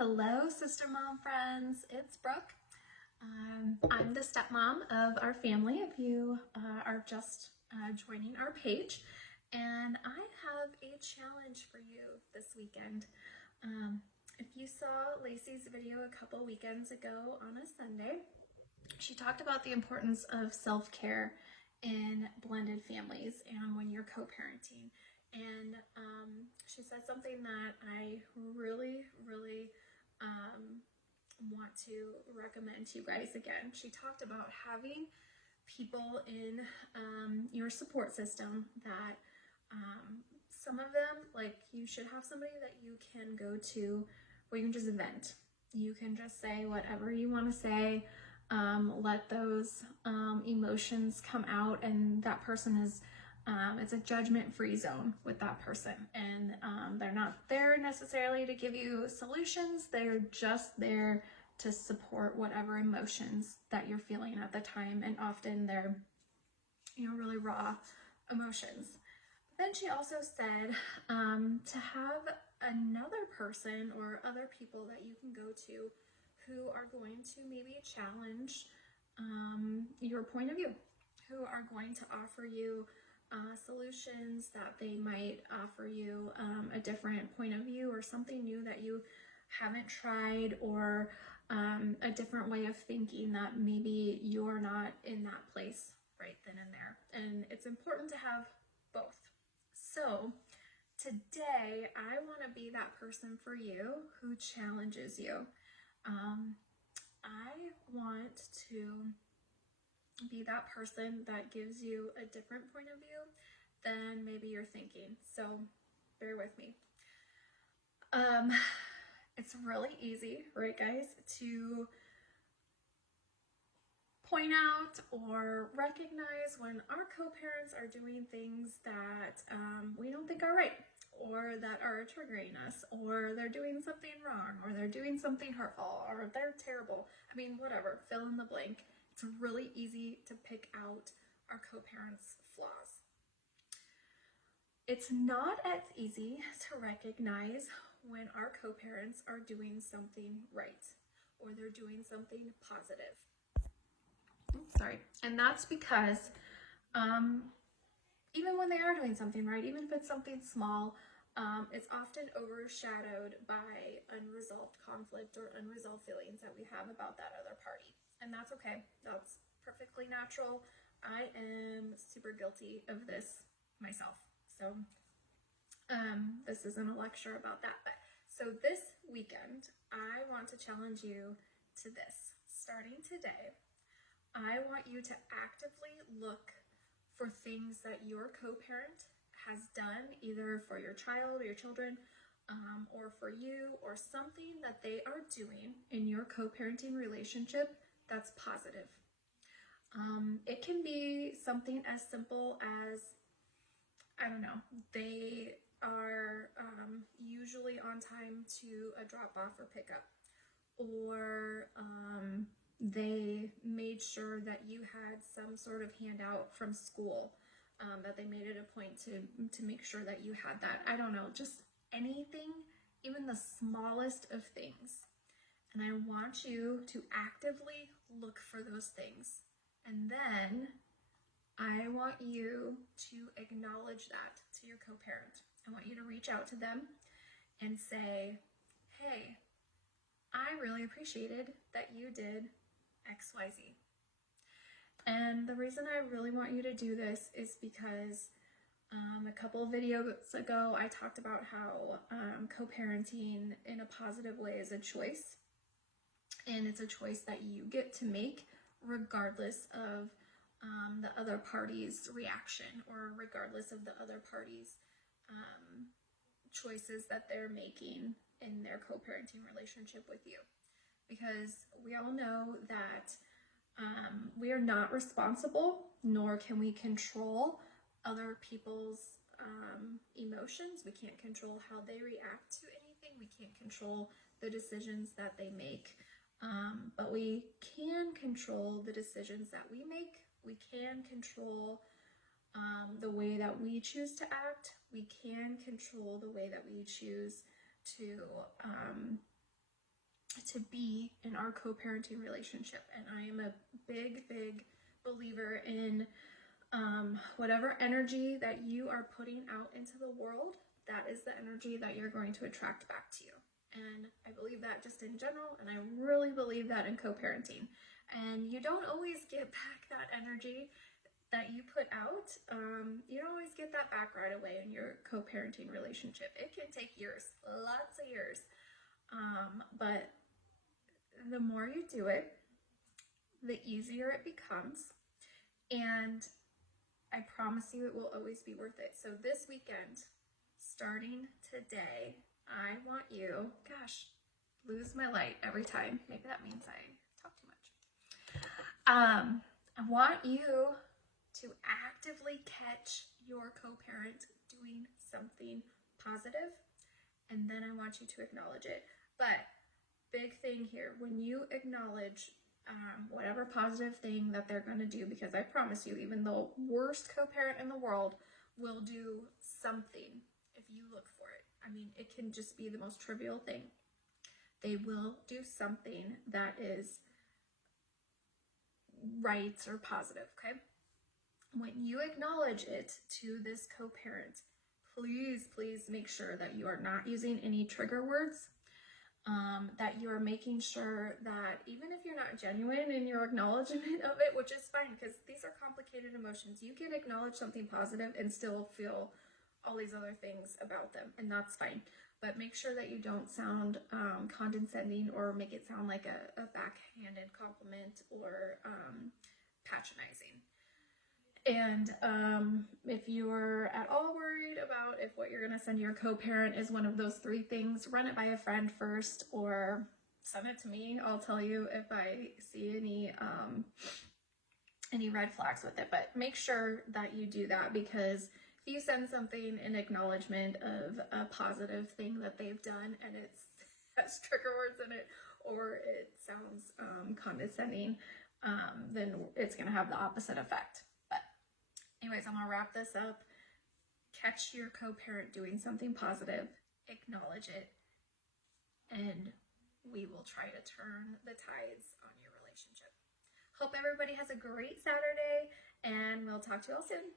Hello, sister mom friends. It's Brooke. I'm the stepmom of our family if you are just joining our page. And I have a challenge for you this weekend. If you saw Lacey's video a couple weekends ago on a Sunday, she talked about the importance of self-care in blended families and when you're co-parenting. And she said something that I really want to recommend to you guys again. She talked about having people in your support system that some of them, like, you should have somebody that you can go to where you can just vent. You can just say whatever you want to say. Let those emotions come out, and that person is it's a judgment-free zone with that person, and they're not there necessarily to give you solutions. They're just there to support whatever emotions that you're feeling at the time, and often they're really raw emotions. But then she also said to have another person or other people that you can go to who are going to maybe challenge your point of view, who are going to offer you solutions, that they might offer you a different point of view or something new that you haven't tried, or a different way of thinking that maybe you're not in that place right then and there. And it's important to have both. So today I want to be that person for you who challenges you. I want to be that person that gives you a different point of view than maybe you're thinking. So bear with me. It's really easy, right guys, to point out or recognize when our co-parents are doing things that we don't think are right, or that are triggering us, or they're doing something wrong, or they're doing something hurtful, or they're terrible. I mean, whatever, fill in the blank. It's really easy to pick out our co-parents' flaws. It's not as easy to recognize when our co-parents are doing something right, or they're doing something positive. Sorry. And that's because even when they are doing something right, even if it's something small, it's often overshadowed by unresolved conflict or unresolved feelings that we have about that other party. And that's okay. That's perfectly natural. I am super guilty of this myself. So this isn't a lecture about that. But so this weekend, I want to challenge you to this. Starting today, I want you to actively look for things that your co-parent has done, either for your child or your children, or for you, or something that they are doing in your co-parenting relationship that's positive. It can be something as simple as, I don't know, they are usually on time to a drop-off or pickup, or they made sure that you had some sort of handout from school, that they made it a point to make sure that you had that. I don't know, just anything, even the smallest of things. And I want you to actively look for those things. And then I want you to acknowledge that to your co-parent. I want you to reach out to them and say, hey, I really appreciated that you did XYZ. And the reason I really want you to do this is because a couple of videos ago, I talked about how co-parenting in a positive way is a choice. And it's a choice that you get to make regardless of the other party's reaction, or regardless of the other party's choices that they're making in their co-parenting relationship with you. Because we all know that we are not responsible, nor can we control other people's emotions. We can't control how they react to anything. We can't control the decisions that they make. But we can control the decisions that we make. We can control the way that we choose to act. We can control the way that we choose to to be in our co-parenting relationship. And I am a big believer in whatever energy that you are putting out into the world, that is the energy that you're going to attract back to you. And I believe that just in general, and I really believe that in co-parenting. And you don't always get back that energy that you put out. You don't always get that back right away in your co-parenting relationship. It can take years, lots of years. But the more you do it, the easier it becomes. And I promise you it will always be worth it. So this weekend, starting today, I want you, lose my light every time. Maybe that means I talk too much. I want you to actively catch your co-parent doing something positive, and then I want you to acknowledge it. But big thing here, when you acknowledge whatever positive thing that they're going to do, because I promise you, even the worst co-parent in the world will do something if you look for it. I mean, it can just be the most trivial thing. They will do something that is right or positive, okay? When you acknowledge it to this co-parent, please make sure that you are not using any trigger words, that you are making sure that even if you're not genuine in your acknowledgement of it, which is fine because these are complicated emotions, you can acknowledge something positive and still feel all these other things about them, and that's fine. But make sure that you don't sound condescending or make it sound like a backhanded compliment or patronizing. And if you're at all worried about if what you're going to send your co-parent is one of those three things, run it by a friend first or send it to me. I'll tell you if I see any red flags with it. But make sure that you do that, because if you send something in acknowledgement of a positive thing that they've done and it has trigger words in it, or it sounds condescending, then it's going to have the opposite effect. But anyways, I'm going to wrap this up. Catch your co-parent doing something positive, acknowledge it, and we will try to turn the tides on your relationship. Hope everybody has a great Saturday, and we'll talk to you all soon.